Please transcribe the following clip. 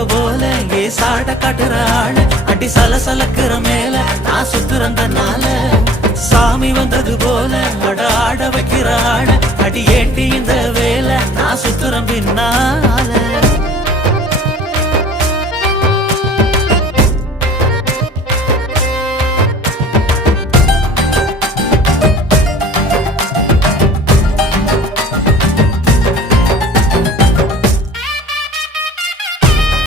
குழம்ப போல ஏ சாட காட்டுற ஆளு. அடி சல சலசலக்குற மேல நான் சுத்துறந்தனால சாமி வந்தது போல அட ஆட வைக்கிற ஆளு. அடி ஏட்டி இந்த வேலை? நான் சுத்துறேன் பின்னா.